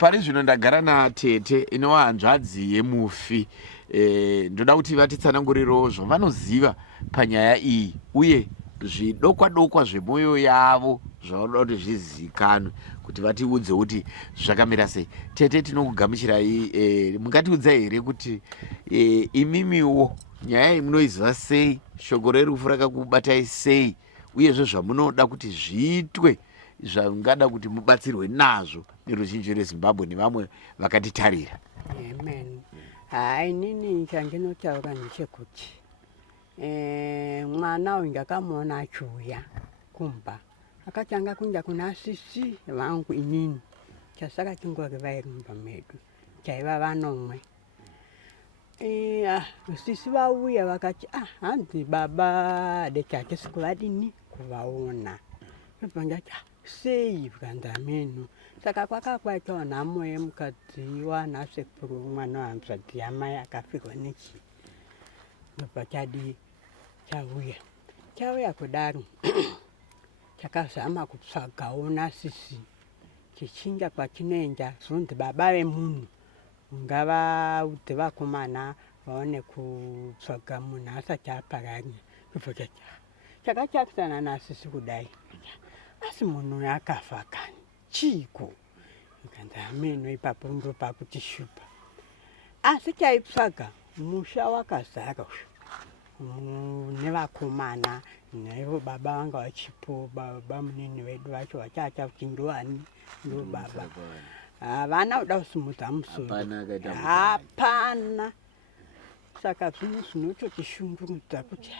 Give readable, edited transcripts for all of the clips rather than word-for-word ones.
pari zvino ndagara naTete inova hanzvadzi yemufi. Ndoda kuti vatitsanangurirewo zvavanoziva panyaya iyi uye zvidokwa-dokwa zvemwoyo yavo zvavanoda kuti zvizikanwe kuti vatiudze kuti zvakamira sei. Tete, tinokugamuchirai, mungatiudza here kuti imimiwo nyaya iyi munoiziva sei, shoko rerufu rakakubatai sei, uyezve zvamunoda kuti zviitwe zvangada kuti mubatsirwe nazvo neruzhinji rweZimbabwe nevamwe vakatitarira. Amen. Hai, nini chandinotaura ndechekuti mwana uyu ndakamuona achiuya kumba, akatanga kuenda kuna sisi vangu inini, chasaka tingori vairi mumba medu, chaiva vanomwe. Sisi vauya vakati hanzi baba adeki hatisi kuvadini kuvaona. Ndati sei vkanzameno, saka kwakakwaitawo nhamo yemukadzi wanasekuru mwana wahanzvadzi yamai akafirwa nechi. Ndobva chadi chauya kudaro chakazama kutsvagawo nasisi chichinga kwachinoenda zvonzi baba vemunhu ngavaudze vakomana vaone kutsvaga munhu asati aparanya. Ndobva chakacharisana nasisi kudai, asi munhu uyu akafa kani chiiko? Ikanzi ameno ipapo ndopakuti shupa. Asi chaitsvaga musha wakazara nevakomana, naivo baba vanga vachipo, baba munini vedu vacho vachacha kuti ndoani, ndo baba. Havana kuda kusimudza musoro, hapana. Saka zvino zvinototishungurudza kuti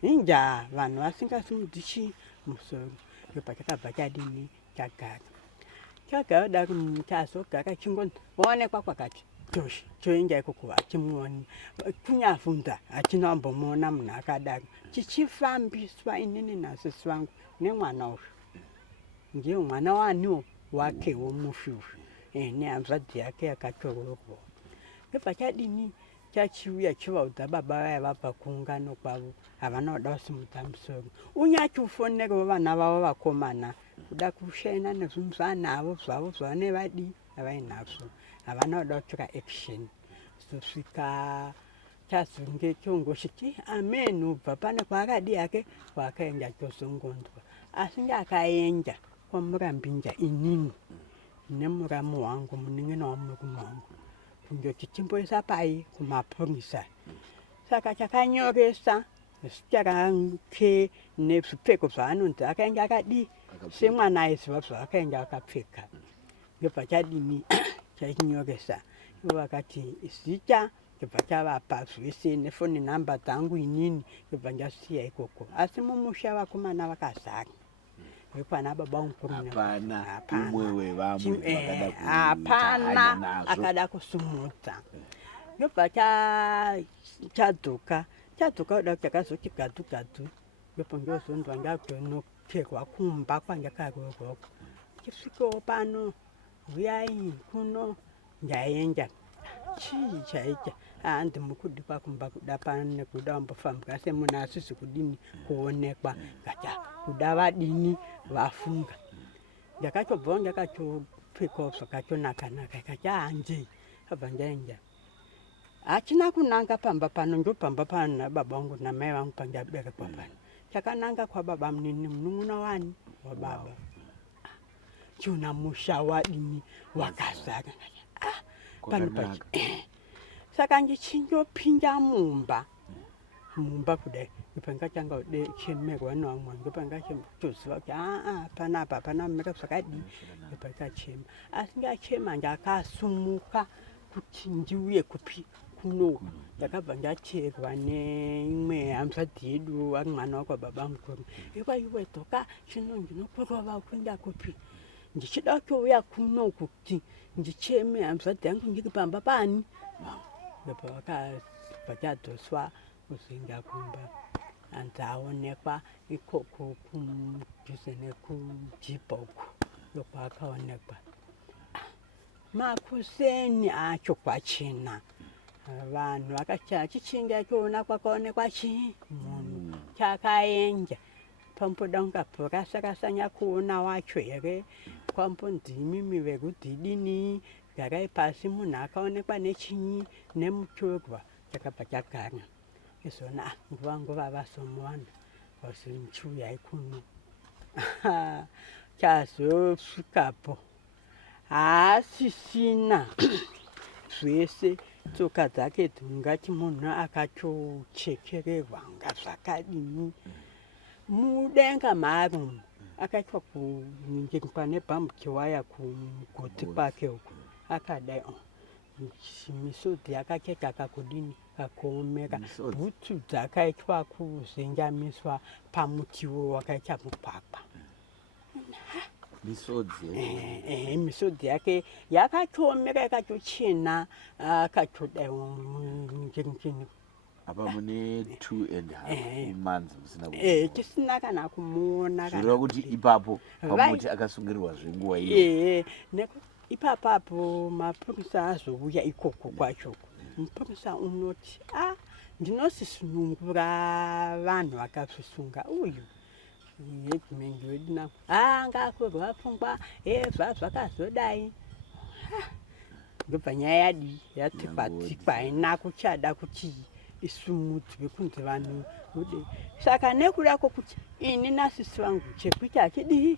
hinja vanhu vasingasimudzi musoro. Ndobva chakabva chadini chagara daro chazogara chingonzi waonekwa kwakati choinga ikoko hachimuoni, kunyavhunza hatinambomuona munhu akadaro. Chichifambiswa inini nasisi vangu nemwana uyu, ndiye mwana waniwo wakewo mufi uyu, nehanzvadzi yake yakatoroorwa. Ndobva chadini chachiuya chivaudza baba vaya vabva kuungano kwavo, havana kuda kusimudza musoro. Unyachiufonerawo vana vavo vakomana kuda kushaina nezvinhu zvanhavo zvavo zvavanenge vadi havainazvo, havana kuda kutora action. Zosvika chazonge chongochiti amen, ubva pane kwaakadi yake kwaakaenda tozongonzwa. Asi ndakaenda kwamurambinja inini nemuramu wangu munin'ina wamurume wangu kundoti timboisa pai kumapurisa. Saka chakanyoresa zita rake nezvipfeko zvaanonzi akaenda akadi semwana aiziva zvaakaenda akapfeka. Ndobva chadini chachinyoresa, ivo vakati zita, ndobva chavapa zvese nefoni nhamba dzangu inini, ndobva ndasiya ikoko. Asi mumusha vakomana vakazara vekwana baba mukuru, hapana akada kusumudza. Ndobva chadzoka kuda kuti akazoti gadhu, ndobva ndozonzwa ndakunokerwa kumba kwandakaroorwako. Chisvikewo pano, uyai kuno, ndaenda chii chaita, hanzi mukudi kwakumba kuda pane kuda wambofambwa semunhu asizi kudini kuonekwa. Ngati kuda vadini vafunga. Ndakatobvawo ndakatopfekawo zvakatonaka-naka, ikati hanzi abva ndaenda. Hachina kunanga pamba pano, ndopamba pano nababa vangu namai vangu pandaberekwa pano. Chakananga kwababa munini munun'una wani wababa. Chiona musha wadini wakazara. Pano pacho. Saka ndichindopinda mumba kudai, ndopandakatanga kuchemerwa nawamwe, ndopandakatoziva kuti panapa hapana kumira zvakadii, ndopandakachema. Asi ndachema ndakasumuka kuti ndiuye kupi kuno. Ndakabva ndacherwa neimwe hanzvadzi yedu ari mwana wakwababa mukuru. Iwe dzoka chino ndinokurova kuenda kupi? Ndichida kutouya kuno kuti ndicheme hanzvadzi yangu ndiri pamba pani. Ndobva vakabva chadzoswa kuzoenda kumba. Hanzi aonekwa ikoko kudhuze nekujibha uku, ndokwaakaonekwa. Makuseni acho kwachena, vanhu vakati chichinga choona kwakaonekwa chii munhu chakaenda. Pamboda kunga purasa-rasa nyakuona wacho here, kwambonzi imimi vekudhidini garai pasi munhu akaonekwa nechinyi nemutorwa chakabva chagara izona nguva vasomuwana vasi muchiuyai kuno chazosvikapo haasisina zvese tsoka dzake dzingati munhu akachochekererwa nga zvakadini mudenga marumu akaitwa kuningirwa nebhambuki waya kugoti kwake uku akadai misodzi yakacheka akakudini kakuomera bhutsu dzakaitwa kuzenjamiswa pamutiwo wakaita mugwagwa misodzi yake yakatoomera yakatochena akatodaiwa muningirikini apa mune 2.5 months tisina kana kumuona zvireva kuti ipapo pamuti akasungirirwa zvenguva iyo ipapapo mapurisa azouya ikoko kwacho mupurisa unoti ndinosisunungura vanhu vakazvisunga uyu hedzimendi wedu nako ngakurwa pfungwa zvakazodai ndobva nyaya yadi yatikwatikwa haina kuchada kuti isumudzwe kunze vanhu ude saka nekuda kwokuti ini nasisi vangu chekuti hachidii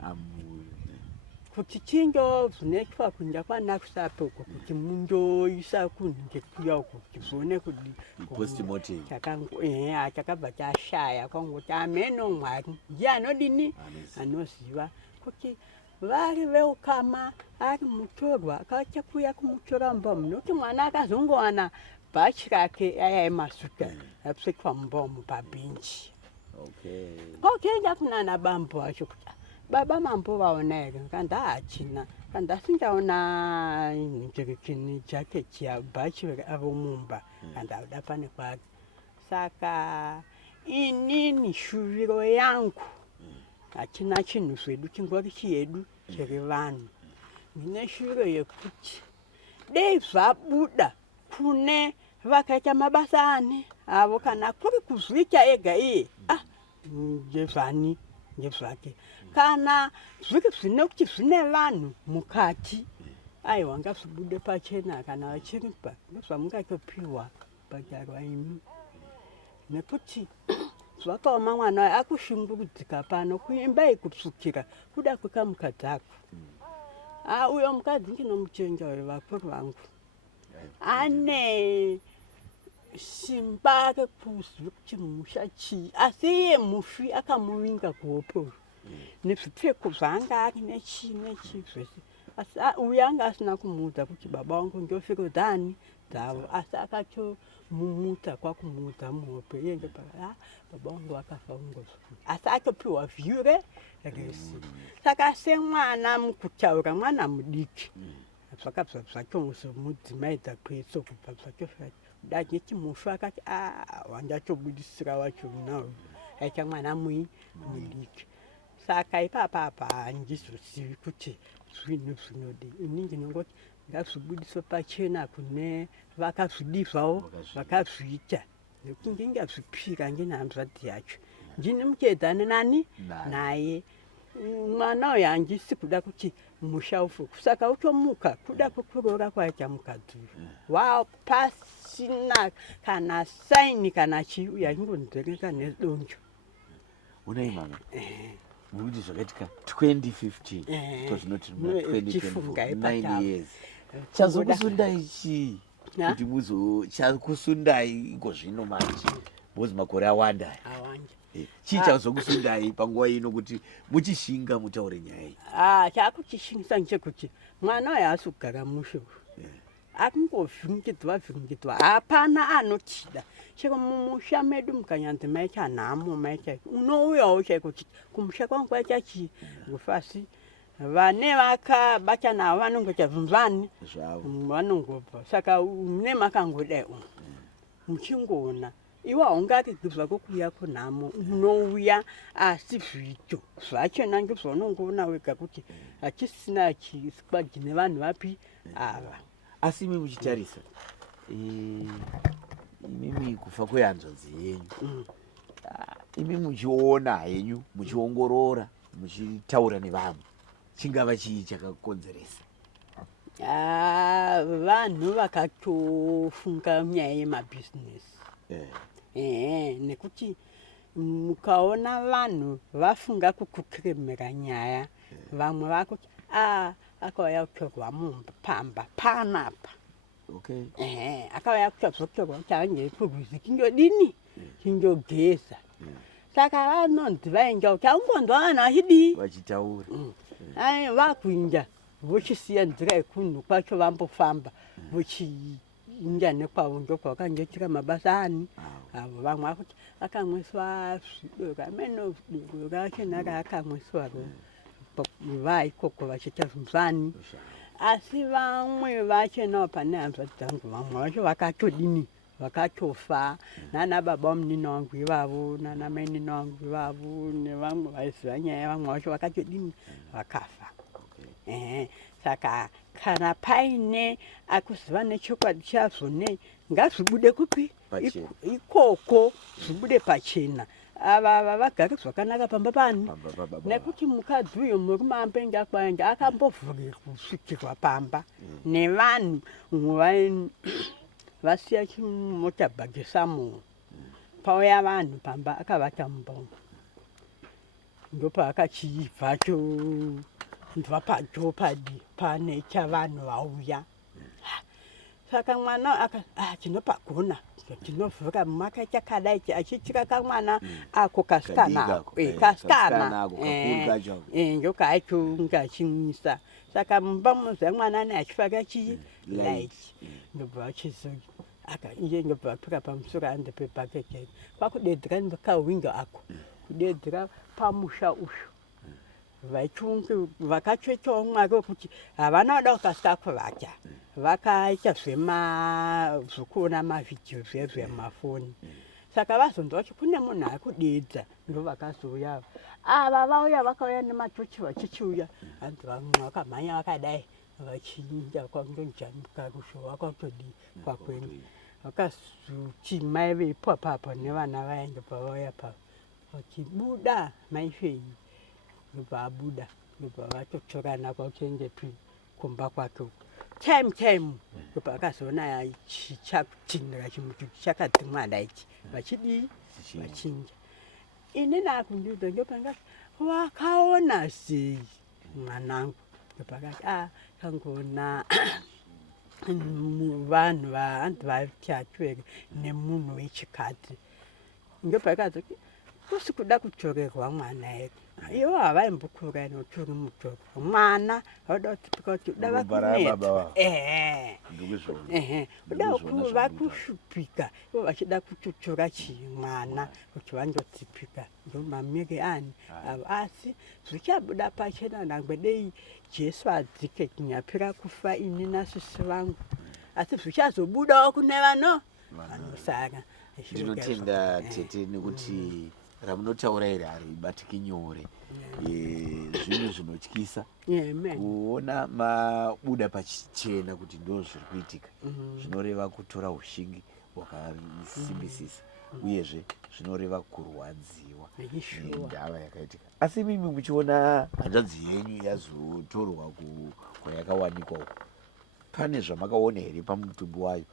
kuti chinjovhunetwa kunja kwanakusapo uko kuti munjoisa kunhu ngekuya uko kuti zvione kudi chakabva chashaya kwangoti ameno Mwari ndiye anodini anoziva kuti vari veukama ari mutorwa akachakuya kumutora mumba munoti mwana akazongowana bhachi rake ayaemasuka apfekwa mumba umu pabhenji kwakuenda kunana bambo acho kuti baba mambo vaona here ngandahachina kandasingaona njirikini jaketi ya bhachi avo mumba kandauda pane kwake saka inini shuviro yangu hachina chinhu zvedu chingori chiyedu chiri vanhu mine shuviro yekuti dei zvabuda kune vakaita mabasa ane avo kana kuri kuzviita ega iye ngezvani ngezvake kana zviri zvine kuti zvine vanhu mukati aiwa ngazvibude pachena kana vachiripa ndozvamungatopiwa bhadharwa imi nekuti zvakaoma mwana wayo akushungurudzika pano kuimba ikutsvukira kuda kwekamukadzi ako uyo mukadzi ndinomuchenja uyo vakuru vangu ane simba rekuziva kuti musha chii asi iye mufi akamuvinga kuhoporo nezvipfeko zvaanga ari nechii zvese asi uyo anga asina kumuudza kuti baba wangu ndofiro dzani dzavo asi akatomumuta kwakumuudza muhope iye ndopaka baba wangu akafa ungozvii asi atopiwa vhiyu resi saka semwana mukutaura mwana mudiki zvakabva zvachomudzimai dzakweso kubva zvachofaa danyeti mufi akati wandatobudisira wacho nawo aita mwana mudiki saka ipapapa handizozivi kuti zvinhu zvinode ini ndinongoti ngazvibudiswe pachena kune vakazvidivhawo vakazviita nekuti ndingazvipira ndinhanzvadzi yacho ndini muteedzane nani naye mwana uyo handisi kuda kuti musha ufuku saka utomuka kuda kwekuroora kwaita mukadzi uyu wapasina kana saini kana chii uyo achingonzereka nedonjo unai mama nekuti zvakaitika 2015 tozvinoti 9 years chazokusundai chii kuti chakusundai iko zvino manje bozi makore awanda chii chazokusundai panguva ino kuti muchishinga mutaure nyaya iyi chakuchishingisa nchekuti mwana uyo haasi kugara mushe akungovhiringidzwa hapana anotida chero mumusha medu mukanyanzi maita nhamo maita unouyawo chaiko kuti kumusha kwangu kwaita chii ngofasi vane vakabata navo vanongoita zvimvani vanongobva saka mune makangodai muchingoona iwe haungatigibva kokuuya kunhamo unouya asi zvito zvachona ngezvaunongoona wega kuti hachisina chisikwaji nevanhu vapi ava asi imi muchitarisa imimi kufa kwehanzvadzi yenyu imi muchiona henyu muchiongorora muchitaura nevamwe chingava chii chakakonzeresa? Vanhu vakatofunga nyaya yemabhizinesi. Nekuti mukaona vanhu vafunga kukukremera nyaya, vamwe vakuti akauya kutorwa mumba pamba panapa. Okay. Akauya kutozotorwa kuti ange kurwizi chinjodini chinjogeza. Saka vanonzi vainja kuti aungonzwa vanhu vachidii vachitaura vakuinja vochisiya nzira yekunhu kwacho vambofamba vochiinja nekwavo ndokwakangetira mabasa ani avo vamwe vakuti akamwiswa zvidoro ameno zvidoro racho narakamwiswa vaikoko vachiita zvinzvani. Asi vamwe vacho navo pane hanzva dzangu vamwe vacho vakatodini vakatofa, nana baba munini wangu ivavo nana mainini wangu ivavo nevamwe vaiziva nyaya, vamwe vacho vakatodini vakafa. Saka kana paine akuziva nechokwadi chazvo ngazvibude kupi ikoko, zvibude pachena. Ava vagare zvakanaka pamba pani, nekuti mukadzi uyo murume ambenge akwaenda akambovhurirwa kusvikirwa pamba nevanhu vasiya chimota bhagisamu. Pauya vanhu pamba akavata mumbongo, ndopaakachibvacho ndva padhopadi pane chavanhu vauya. Saka mwana tinopagona tinovhura mumakaita kadai achityira kamwana ako kasikana ndokaaichonga achimwisa. Saka mumba munoziva mwana neachifaka chii laichi, ndobva vachizoi iye ndobva vatura pamusoro andepepakekeni kwakudedzera ndokahwindo ako kudedzera pamusha usho vachungu vakatsvetawo mwari wekuti havana kuda kukasika kuvata, vakaita zvekuona mavhidhiyo zvemafoni. Saka vazonzwa kuti kune munhu ari kudedza, ndo vakazouya ava vauya vakauya nematochi vachichiuya hanzi vamwe vakamhanya vakadai vachinja kwakundojambuka rusho vakatodi kwakwenda vakazoti mai veipapapo nevana vaenda pavauya pavo vachibuda maifei ndobva abuda ndobva vatotorana kwakuendepi kumba kwake time ndobva akazoona chichakutinhira chimuti chakadzimwa daichi vachidii vachinja. Ini nakundiudza ndopangati wakaona sei mwanangu, ndopakati kangoona vanhu vanti vatyatswere nemunhu wechikadzi. Ndopakazoti kusi kuda kutorerwa mwana yedu iwo havaimbokurwa noturi mutoro mwana vauda kutipika kuti uda vakunetwa uda kuva kushupika ivo vachida kutotora chii mwana kuti vandotsipika ndomamiri ani avo. Asi zvichabuda pachena nangwe dei Jesu adzike tinyapira kufa ini nasisi vangu, asi zvichazobudawo kune vanosara. Ndinotenda tete nekuti ramunotaura iri haribatiki nyore, zvinhu zvinotyisa kuona mabuda pachichena kuti ndo zviri kuitika. Zvinoreva kutora ushingi hwakasimbisisa uyezve zvinoreva kurwadziwa nendava yakaitika. Asi mimi muchiona hanzvadzi yenyu yazotorwa kwayakawanikwa uko, pane zvamakaona here pamutumbi wayo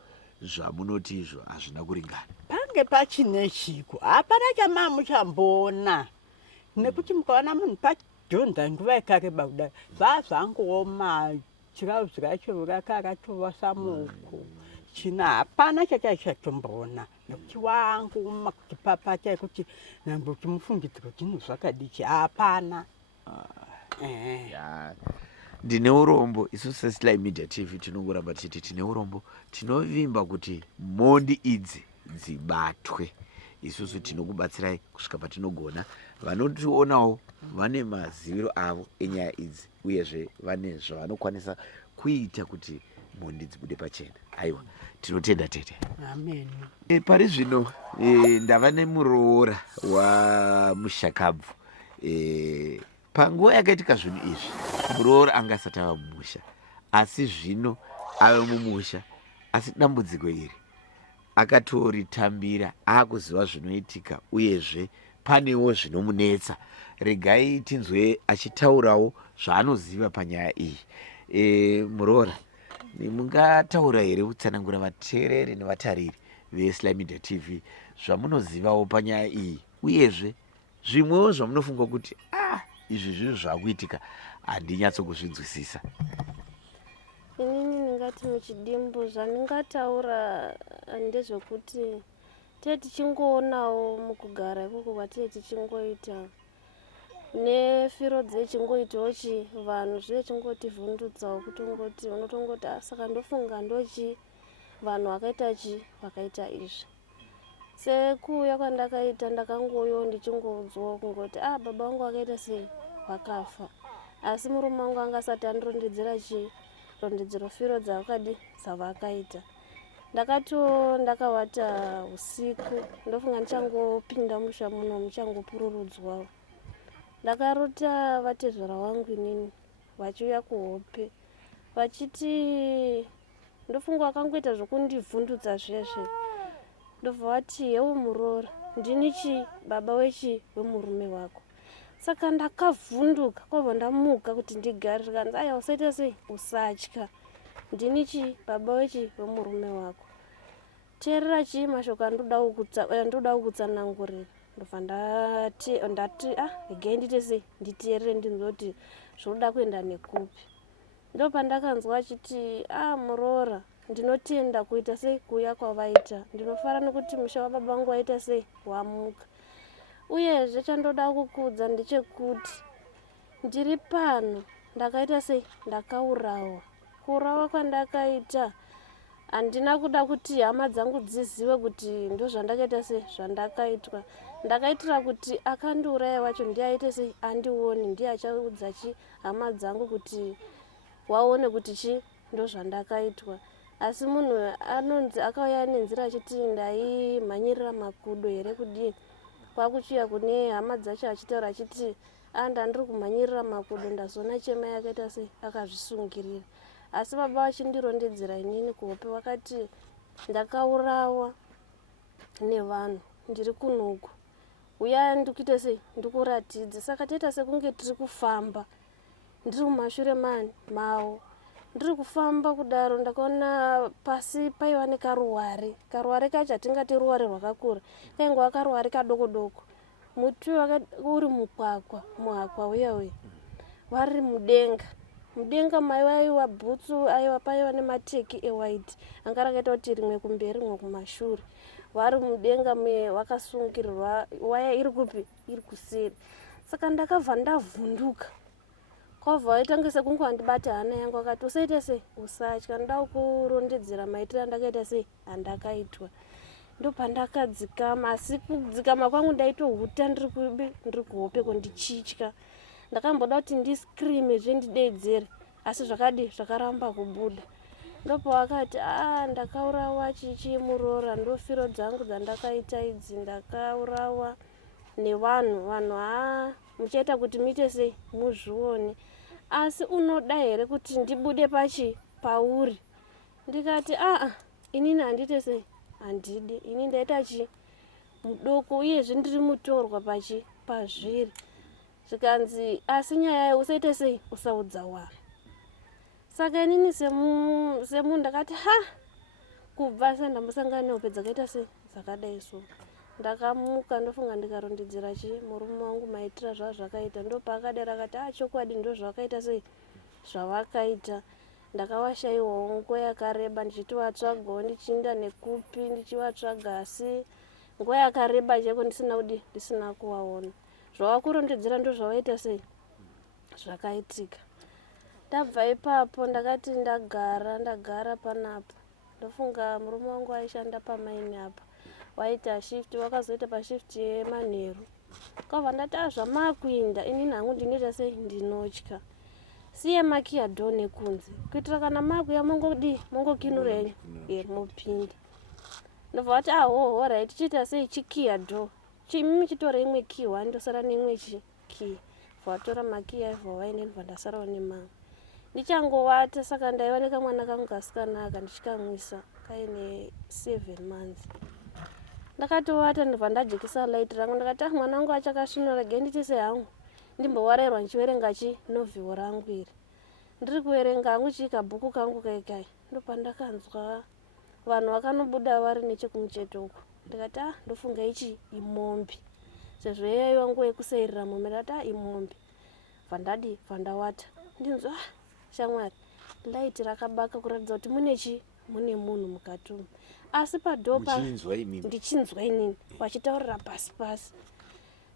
zvamunoti izvo hazvina kuringana? Pange pachine chiko hapana chamamuchamboona, nekuti mukaona munhu padhonza nguva yakareba kudai zvazvangooma tirauzi racho rakaratova samuoko china, hapana chachaichatomboona nekuti wanguma kuti papata yekuti nambo timufungidziro kuti zvinhu zvakadichi hapana. Ndine urombo isu seSly Media TV tinongoramba tichiti tine urombo, tinovimba kuti mondi idzi dzibatwe. Isusu tinokubatsirai kusvika patinogona. Vanotionawo vane maziviro avo enyaya idzi uyezve vane zvavanokwanisa kuita kuti mondi dzibude pachena. Aiwa, tinotenda tete. Amen. Pari zvino ndava nemuroora wamushakabvu. Panguva yakaitika zvinhu izvi muroora anga asati ava mumusha, asi zvino ave mumusha. Asi dambudziko iri akatoritambira akuziva zvinoitika uyezve panewo zvinomunetsa. Regai tinzwe achitaurawo zvaanoziva panyaya iyi. Muroora, mungataura here kutsanangura vateereri nevatariri veSly Media TV zvamunozivawo panyaya iyi, uyezve zvimwewo zvamunofunga kuti izvi zvinhu zvakuitika handinyatsokuzvinzwisisa? Inini ndingati muchidimbu zvandingataura ndezvekuti tee tichingoonawo mukugara ikoko kwatee tichingoita nefiro dzechingoitawo vanhu zviye chingotivhundutsawo kutongoti unotongoti saka ndofunga ndochi vanhu vakaita izvi. Sekuuya kwandakaita ndakangoyo ndichingodzwawo kungoti baba vangu vakaita sei, vakafa. Asi murume wangu angasati andirondedzera rondedzero firo dzavakaita. Ndakavata usiku ndofunga ndichangopinda musha muno muchangopururudzwawo. Ndakarota vatezvera wangu inini vachiuya kuhope vachiti ndofunga vakangoita zvokundivhundutsa zveshe. Ndobva vati hewo Muroora, ndinichi baba wemurume wako. Saka ndakavhunduka kwabva ndamuka kuti ndigare. Ndikanzi aya usaita sei, usatya, ndinichi baba wemurume wako. Teerera mashoko andoda kukutsanangurira. Ndobva ndati regai ndite sei, nditeerere ndinzwe kuti zvoda kuenda nekupi. Ndopandakanzwa achiti Muroora, ndinotenda kuita sei kuuya kwavaita. Ndinofara nekuti musha wababa vangu waita sei, wamuka. Uyezve chandoda kukudza ndechekuti ndiri pano ndakaita sei, ndakaurawa. Kuurawa kwandakaita handina kuda kuti hama dzangu dzizive kuti ndozvandakaita sei, zvandakaitwa. Ndakaitira kuti akandiuraya wacho ndiye aite sei, andione, ndiye achaudza hama dzangu kuti waone kuti ndozvandakaitwa. Asi munhu anonzi akauya nenzira achiti ndaimhanyirira makudo here kudii. Kwakuchiya kune hama dzacho achitaura achiti ndandiri kumhanyirira makudo, ndazoona chemai akaita sei, akazvisungirira. Asi baba vachindirondedzera inini kuhope wakati ndakaurawa nevanhu ndiri kunoku. Uya ndikuite sei, ndikuratidze. Saka taita sekunge tiri kufamba ndiri mumashure mavo. Ndiri kufamba kudaro ndakaona pasi paiva nekaruware. Karuware kacho hatingati ruware rwakakura, kainge karuware kadoko doko. Muti uri muhakwa uye vari mudenga. Mudenga maiva bhutsu paiva nemateki ewaiti anga rakaita kuti rimwe kumberi rimwe kumashure. Vari mudenga vakasungirirwa waya iri kupi, iri kuseri. Saka ndakabva ndavhunduka. Kwabva waita sekunge wandibata hana yangu akati usaita sei, usatya, ndoda kurondedzera maitiro andakaita sei, andakaitwa. Ndopandakadzikama, asi kudzikama kwangu ndaitohuta ndiri kuhope ndichitya. Ndakamboda kuti ndiskrime ndidedzere, asi zvakaramba kubuda. Ndopa wakati ndakaurawa Muroora, ndofiro dzangu dzandakaita idzi, ndakaurawa nevanhu muchaita kuti muite sei, muzvione. Asi unoda here kuti ndibude pauri? Ndikati inini handite sei, handidi. Ini ndaita mudoko uyezve ndiri mutorwa pazviri. Zvikanzi asi nyaya usaite sei, usaudza vanhu. Saka inini semunhu ndakati kubva sandambosangana nehope dzakaita sei, dzakadai so. Ndakamuka ndofunga ndikarondedzera murume wangu maitira zvakaita. Ndopaakadaro akati chokwadi ndozvakaita sei, zvavakaita. Ndakawashaiwawo nguva yakareba ndichitovatsvagawo ndichiinda nekupi ndichivatsvaga, asi nguva yakareba chaiko ndisina kuvaona. Zvavakurondedzera ndozvavaita sei, zvakaitika. Ndabva ipapo ndakati ndagara panapa. Ndofunga murume wangu aishanda pamaini apa, waita shift, wakazoita pashift yemanheru. Kwabva ndati zvamakuinda inini hangu ndinoita sei, ndinotya. Siye makiya dhoo nekunze kuitira kana makuya mongokinura mopinda. Ndobva vati alright, tichiita sei, chikiya dhoo. Mimi chitora imwe key ndosara neimwe key. Vatora makiya aibva waine ndobva ndasarawo nemamwe. Ndichangovata, saka ndaiva nekamwana kangu kasikanaka ndichikamwisa kaine 7 months. ndakatovata ndibva ndajekesa light rangu ndikati mwana wangu achakasvinura ge nditise hangu ndimbowarerwa ndichiverenga chinovhio rangu iri. Ndiri kuverenga hangu chikabhuku kangu kaikai ndopandakanzwa vanhu vakanobuda vari nechekumucheto uko. Ndikati ndofunga ichi imombe sezvo yai wangu yekusairira mombe ndati imombe. Vandadi vandawata ndinzwa shamwari light rakabaka kuratidza kuti mune munhu mukati umu. Asi padoo ndichinzwa inini vachitaurira pasi pasi.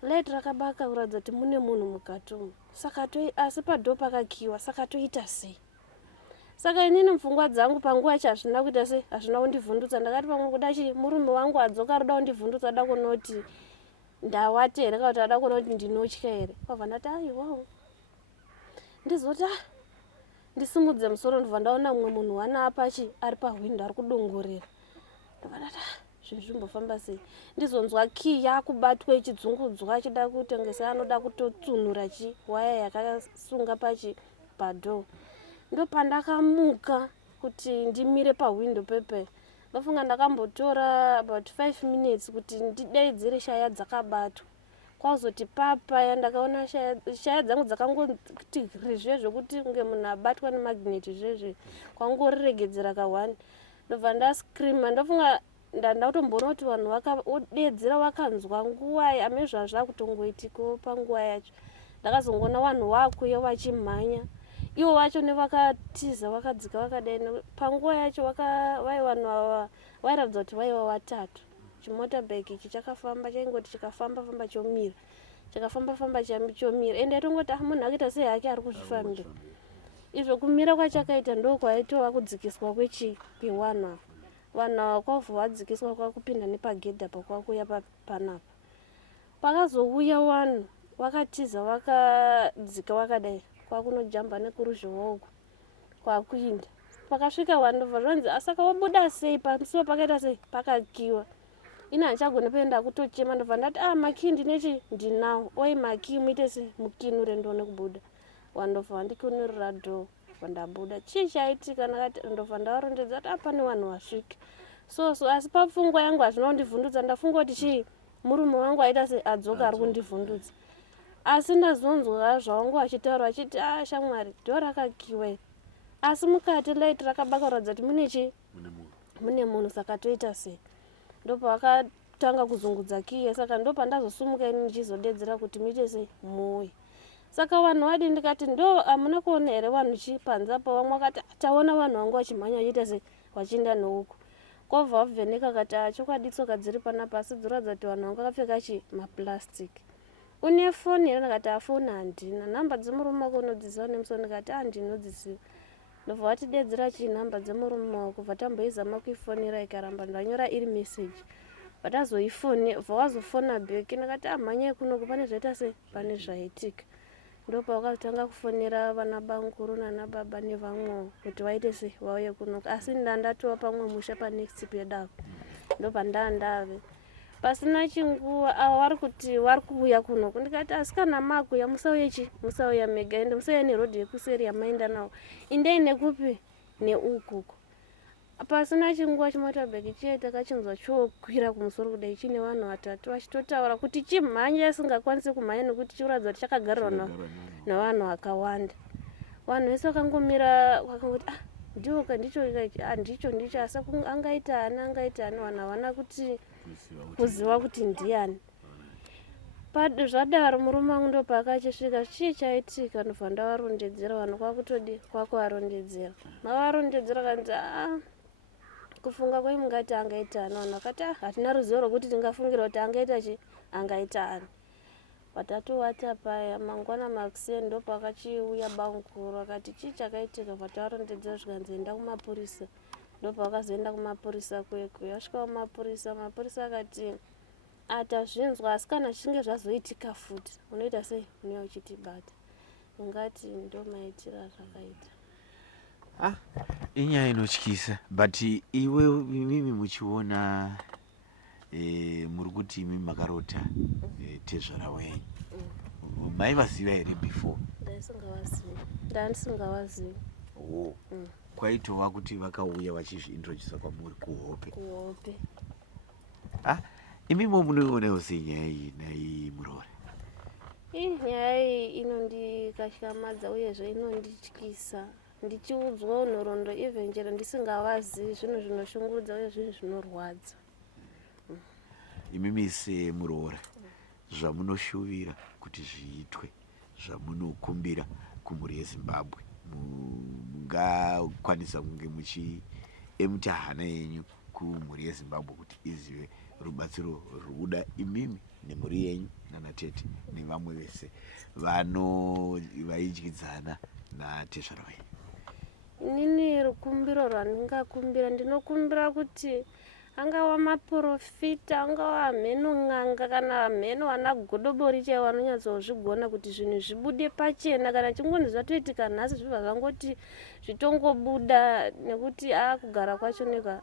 Light rakabaka kuratidza kuti mune munhu mukati umu. Saka asi padoo pakakiwa saka toita sei? Saka inini mupfungwa dzangu panguva yacho hazvina kuita sei, hazvina kundivhundutsa. Ndakati pamwe kuda murume wangu adzoka arida kundivhundutsa ada kunoti ndawate here kana kuti ada kunoti ndinotya here. Kwabva ndati aiwawo ndizoti ndisimudze musoro ndibva ndaona mumwe munhu wana apachi ari pahwindo ari kudongorera. Ndabva ndati zvinhu zvimbofamba sei. Ndizonzwa kii yakubatwa ichidzungudzwa achida kutengesa anoda kutotsunura waya yakasunga padoo. Ndopandakamuka kuti ndimire pahwindo pepe. Ndofunga ndakambotora about 5 minutes kuti ndidaidzire shaya dzakabatwa. Kwazoti papa ndakaona shaya dzangu dzakangoti rizve zvokuti kunge munhu abatwa nemagneti zvezve kwangoriregedzera ka1. Ndobva ndascreama ndofunga ndautomboona kuti vanhu vakadedzera vakanzwa nguva amezva zvakutongoitikawo panguva yacho. Ndakazongoona vanhu vakuya vachimhanya ivo vacho nevakatiza vakadzika vakadai. Panguva yacho vanhu ava vairatidza kuti vaiva 3. Chimotabheki ichi chakafamba chaingoti chikafamba famba chomira chakafamba chomira ende atongoti munhu akaita sei hake ari kuzvifambira. Izvo kumira kwachakaita ndokwaitova kudzikiswa kwewanhu. Vanhu ava kwavhu vadzikiswa kwakupinda nepagedha pakwakuya panapa. Pakazouya vanhu vakatiza vakadzika vakadai kwakunojamba nekuruzhowa uku kwakuinda. Pakasvika vanhu ndobva zvanzi asaka wabuda sei pamusiwo pakaita sei pakakiwa. Ini handichagona kuenda kutochema ndobva ndati makii ndinechi ndinawo oi makii muite sei mukinure ndione kubuda. Wandobva wandikinurira dhoo vandabuda. Chii chaitika ndobva ndavarondedza kuti pane vanhu vasvika. So asi papfungwa yangu hazvina kundivhundutsa. Ndafunga kuti chii murume wangu aita sei adzoka ari kundivhundutsa. Asi ndazonzwa zvawangu achitaura achiti shamwari dhoo rakakiwa iri. Asi mukati light rakabaka kuratidza kuti mune munhu saka toita sei. Ndopa vakatanga kuzungudza kiye saka ndopa ndazosumuka ini ndichizodedzera kuti muite sei muuye. Saka vanhu vadi ndikati hamuna kuona here vanhu chipanza pa. Vamwe vakati taona vanhu vangu vachimhanya vachiita sei vachienda neuku. Kwabva vabvenika kati chokwadi tsoka dziri panapa asi dzinoratidza kuti vanhu vangu vakapfeka maplastic. Une foni here ndikati foni handina. Nhamba dzemurume wako unodziziva nemusoro ndikati ndinodziziva. Ndobva vatidedzera nhamba dzemurume wako kubva tamboizama kuifonera ikaramba ndanyora iri message. Vazofona bheki ndikati mhanyai kunoku pane zvaita sei pane zvaitika. Ndopa vakatanga kufonera vana banguru nana baba nevamwewo kuti vaite sei vauye kunoku. Asi ndatova pamwe musha panext pedavo. Ndopa ndave pasina chinguva avo vari kuti vari kuuya kunoku. Ndikati asi kana makuya musauya mega ende musauya nerodhi yekuseri yamaenda nawo indei nekupi neukuku. Pasina chinguva chimotabheki chiye takachinzwa chokwira kumusoro kudai chine vanhu 3 vachitotaura kuti chimhanya isingakwanisi kumhanya nekuti chikuratidza kuti chakagarirwa navanhu vakawanda. Vanhu vese vakangomira vakangoti ndioka ndicho asi angaita ani vanhu havana kuti kuziva kuti ndiani. Zvadaro murume wangu ndopa akachisvika chii chaitika ndobva ndavarondedzera vanhu kwakuvarondedzera. Mavarondedzera kanzi kufunga kwai mungati angaita ani. Vanhu vakati hatina ruzivo rwokuti tingafungira kuti angaita ani. Patatowata paya mangwana makuseni ndopa akachiuya banguru akati chii chakaitika. Patavarondedzera zvikanzi enda kumapurisa. Ndopa vakazoenda kumapurisa kwekuyo. Vasvika kumapurisa akati tazvinzwa asi kana zvichinge zvazoitika futi unoita sei unouya uchitibata. Ungati ndomaitira zvakaita. Inyaya inotyisa but imimi muchiona muri kuti imimi makarota tezvara wenyu maivaziva here before? Ndandisingavazivi. Kwaitova kuti vakauya vachizviintrodusa kwamuri kuhope. imimo munoionewo senyaya iyi nai Murore? Nyaya iyi inondikatyamadza uyezve inondityisa. Ndichiudzwa nhoroondo even chero ndisingavazivi zvinhu zvinoshungurudza uye zvinhu zvinorwadza. Imimi seMurore, zvamunoshuvira kuti zviitwe, zvamunokumbira kumhuri yeZimbabwe, mungakwanisa kunge muchiemta hana yenyu kumhuri yeZimbabwe kuti izive rubatsiro rwuda imimi nemhuri yenyu nanatete nevamwe vese vaidyidzana natezvara wenyu? Inini rukumbiro rwandingakumbira, ndinokumbira kuti angava maprofita, angava mheno n'anga kana mheno vana godobori chaivo vanonyatsozvigona kuti zvinhu zvibude pachena. Kana chingonzi zvatoitika nhasi zvibva zvangoti zvitongobuda, nekuti kugara kwacho neka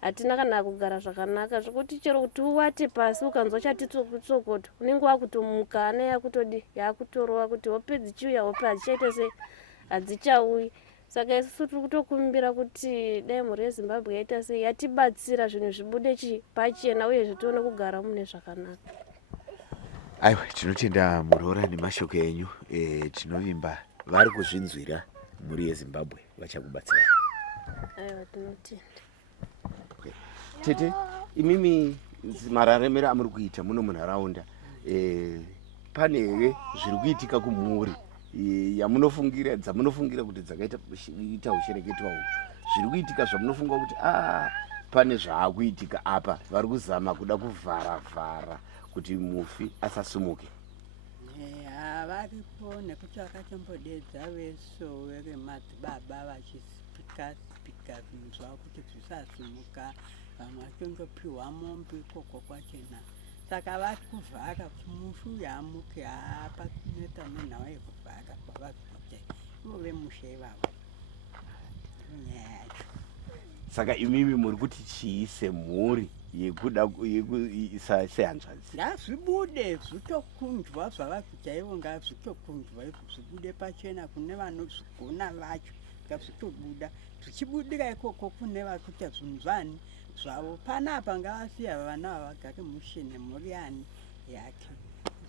hatina kana kugara zvakanaka zvekuti chero kuti uwate pasi ukanzwa chati tsokoto unenge wakutomuka, hana yakutodi yakutorova kuti hope dzichiuya hope hadzichaita sei hadzichauyi. Saka isusu tiri kutokumbira kuti dai mhuri yeZimbabwe yaita sei yatibatsira zvinhu zvibude pachena uye tione kugara mune zvakanaka. Aiwa, tinotenda Murore nemashoko enyu. Tinovimba vari kuzvinzwira mhuri yeZimbabwe vachakubatsira. Aiwa, tinotenda. Tete, imimi mararemero amuri kuita muno munharaunda, pane zviri kuitika kumhuri dzamunofungira kuti dzakaita ushereketwa uhu, zviri kuitika zvamunofunga kuti pane zvaakuitika apa, vari kuzama kuda kuvhara kuti mufi asasimuke? Varipo nekuti vakatombodedza veso veremadzibaba vachisipika zvinzwa kuti zvisasimuka, vamwe vatondopiwa mombe ikoko kwachena. Saka vari kuvhara kuti mufi uyamuke, hapa kuneta nenhau yekuvhara kwavari kuita ivo vemushe ivavo. Nyaya yacho. Saka imimi muri kuti chii semhuri yekuda sehanzvadzi? Ngazvibude zvitokunjwa zvavari kuita ivo, ngazvitokunjwa izvo zvibude pachena kune vanozvigona vacho, ngazvitobuda. Zvichibudira ikoko kune vari kuita zvinhu zvani zvavo, panapa ngavasiya vana vagare mushe nemhuri yani yake.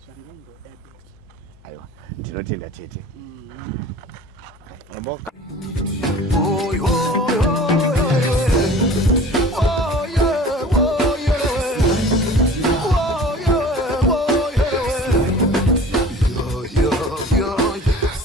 Zvandingoda besa. Aiwa, tinotenda tete.